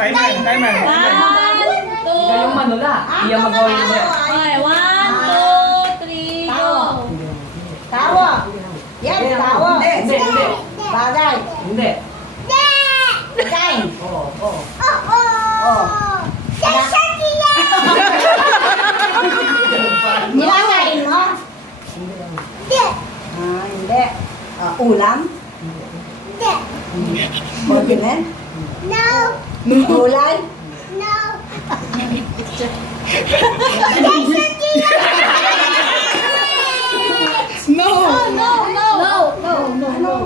Timer. Kayong manula. Iya magawin mo yan. Okay, 1, 2, 3, go. Tawa. Yan, tawa. Hindi. Bagay. Hindi. Bagay. Oo. Nilagayin mo? Hindi. Ulam? Condiment? Gulay?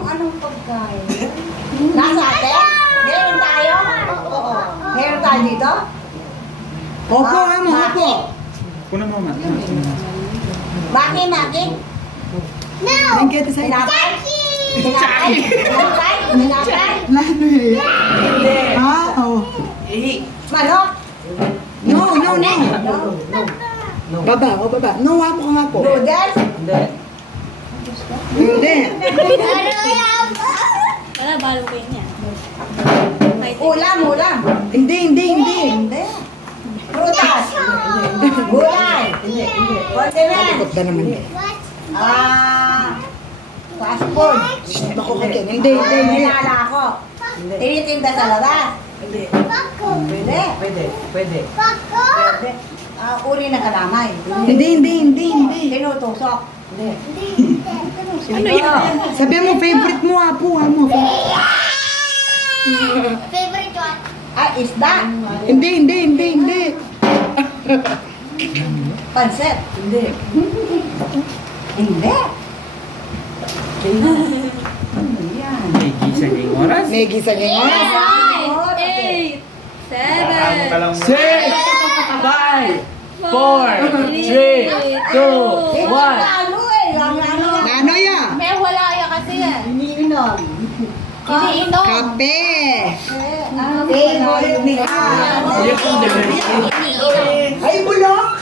Anong pagkain? Nasa atin? Meron tayo? Meron tayo dito? Opo, opo. Kuna mo, man. Maki? Bingkete sa Tinapay? Tinapay? Hindi. Oh. Manok? No. Baba. No, wapo ka nga po. Noodles? Hindi. Hindi. Wala, balo kayo niya. Ulam? Hindi. Hindi. Prutas? Gulay? Condiment? Takot na naman eh. Fast food? Bako ka dyan. Hindi. Hinala ako. Tinitinda sa labas? Hindi. Pwede. Pwede. Uri ng kalamay? Hindi. Tinutusok? Ano yan? Sabi mo, favorite mo, apo, mo. Favorite one? Isda? Hindi. Pansit? Hindi. Hindi. May gising yung oras. May gisa niya yun. 9, 8, 7, Ka lang. 6, 5, 4, 3, 2, 1. Nano ya? May wala ya kasi yan. Iniinom. Iniinom. Kape. Favorite ni Yes, hindi. Ay, bulok.